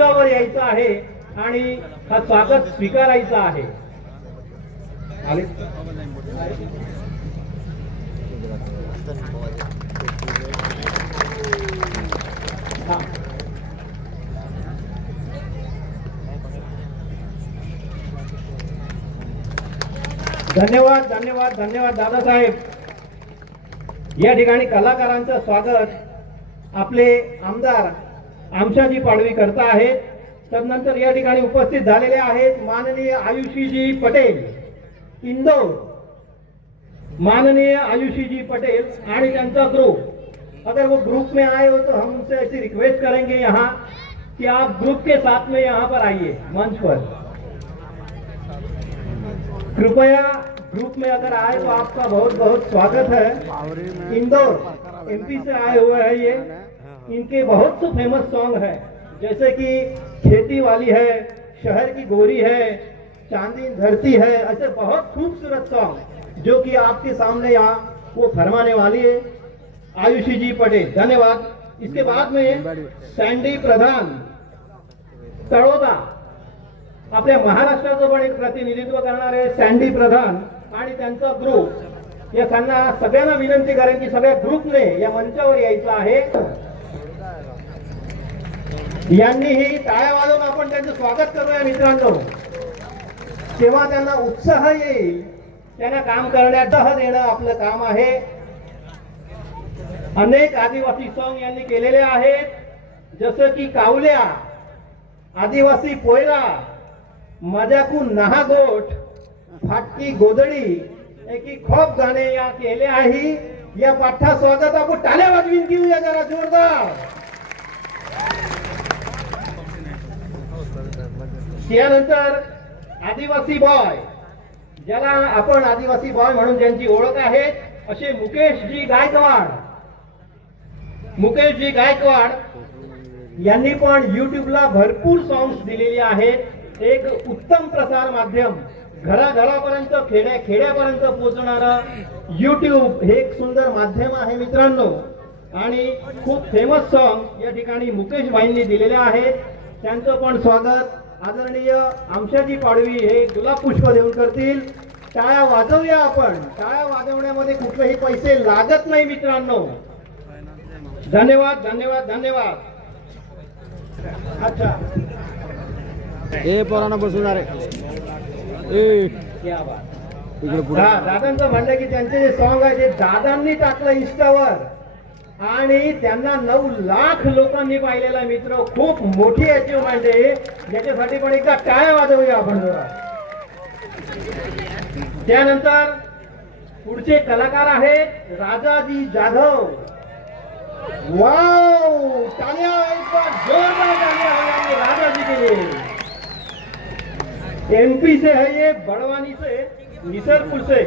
मंचावर यायचं आहे आणि हा स्वागत स्वीकारायचा आहे. आले? हा. धन्यवाद धन्यवाद धन्यवाद दादासाहेब. या ठिकाणी कलाकारांचं स्वागत आपले आमदार आमशाजी पाडवी करता आहेत. तदनंतर या ठिकाणी उपस्थित झालेले आहेत माननीय आयुषी जी पटेल इंदौर, माननीय आयुषी जी पटेल आणि त्यांचा ग्रुप. अगर वो ग्रुप में आए हो तो हम उनसे ऐसी रिक्वेस्ट करेंगे यहाँ कि आप ग्रुप के साथ में यहाँ पर आइए मंच पर. कृपया ग्रुप में अगर आए तो आपका बहुत बहुत स्वागत है. इंदौर एमपी से आए हुए हैं ये. इनके बहुत से फेमस सॉन्ग है जैसे कि खेती वाली है, शहर की गोरी है, चांदी धरती है, ऐसे बहुत खूबसूरत सॉन्ग जो कि आपके सामने यहाँ वो फरमाने वाली है आयुषी जी पटेल. धन्यवाद. इसके बाद में सैंडी प्रधान तळोदा, आपल्या महाराष्ट्राचं पण एक प्रतिनिधित्व करणारे सैंडी प्रधान आणि त्यांचा ग्रुप. या सगळ्यांना विनंती करेन की सगळ्या ग्रुपने या मंचावर यायचं आहे. यांनीही टाळ्या वाजवून आपण त्यांचं स्वागत करूया मित्रांनो. तेव्हा त्यांना उत्साह येईल, त्यांना काम करण्याचा देणं आपलं काम आहे. अनेक आदिवासी सॉन्ग यांनी केलेले आहेत जसं की कावल्या, आदिवासी पोयरा, माझ्याकून नाहागोठ, फाटकी गोदडी एकी खूप गाणे या केले आहे. या पाठा स्वागत आपण टाळ्या वाजवीन घेऊया जरा जोरदार. त्यानंतर आदिवासी बॉय, ज्याला आपण आदिवासी बॉय म्हणून ज्यांची ओळख आहे असे मुकेशजी गायकवाड. मुकेशजी गायकवाड यांनी पण युट्यूबला भरपूर सॉंग्स दिलेले आहेत. एक उत्तम प्रसार माध्यम, घराघरापर्यंत खेड्यापर्यंत पोहोचणारं युट्यूब हे एक सुंदर माध्यम आहे मित्रांनो. आणि खूप फेमस सॉंग या ठिकाणी मुकेश भाईंनी दिलेले आहेत. त्यांचं पण स्वागत आदरणीय आमशाजी पाडवी हे गुलाब पुष्प देऊन करतील. टाळ्या वाजवूया आपण. टाळ्या वाजवण्यामध्ये कुठलेही पैसे लागत नाही मित्रांनो. धन्यवाद धन्यवाद धन्यवाद. अच्छा ए पोरांना बसवणार ए क्या बात. दादांचं म्हणलं की त्यांचे जे सॉंग आहे ते दादांनी टाकलं इंस्टावर आणि त्यांना 9 लाख लोकांनी पाहिलेला मित्र. खूप मोठी अचिव्हमेंट आहे. याच्यासाठी पण एकदा टाळ्या वाजवूया आपण जरा. त्यानंतर पुढचे कलाकार आहेत राजाजी जाधव. वाव, टाळ्या एकदा जोरदार टाळ्या हव्या. राजाजी के लिए एमपी से है ये, बड़वानी से, निसरपुर से.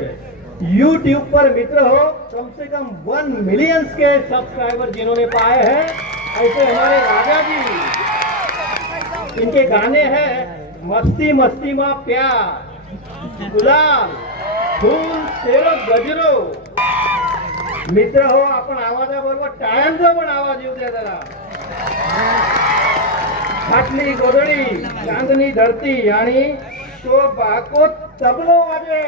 यूट्यूब पर मित्र हो कम से कम 1 मिलियन के सब्सक्राइबर जिन्होंने पाए हैं ऐसे हमारे राजा जी. इनके गाने हैं मस्ती मस्ती माँ प्यार, गुलाल, फूल तेरो गजरो. मित्र हो आपण आवाजाबरोबर टाळ्यांचा पण आवाज येऊ द्या जरा. फाटली गोदडी, चांदनी धरती आणि तो बाको तबलो वाजे.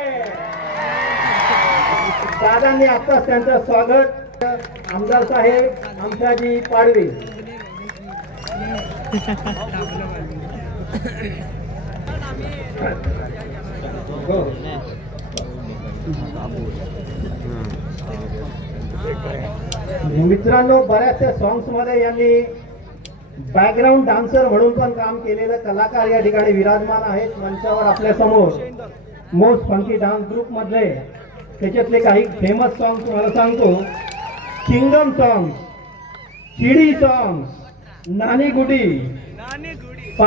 दादांनी आत्ताच त्यांचं स्वागत. आमदार साहेब आमशाजी पाडवी. मित्रांनो बऱ्याचशा सॉंग्स मध्ये यांनी बॅकग्राऊंड डान्सर म्हणून पण काम केलेलं कलाकार या ठिकाणी विराजमान आहेत मंचावर आपल्या समोर. मोस्ट फंकी डान्स ग्रुप मधले त्याच्यातले काही फेमस सॉंग तुम्हाला सांगतो. चिंगम सॉंग, चिडी सॉंग, नानी गुडी,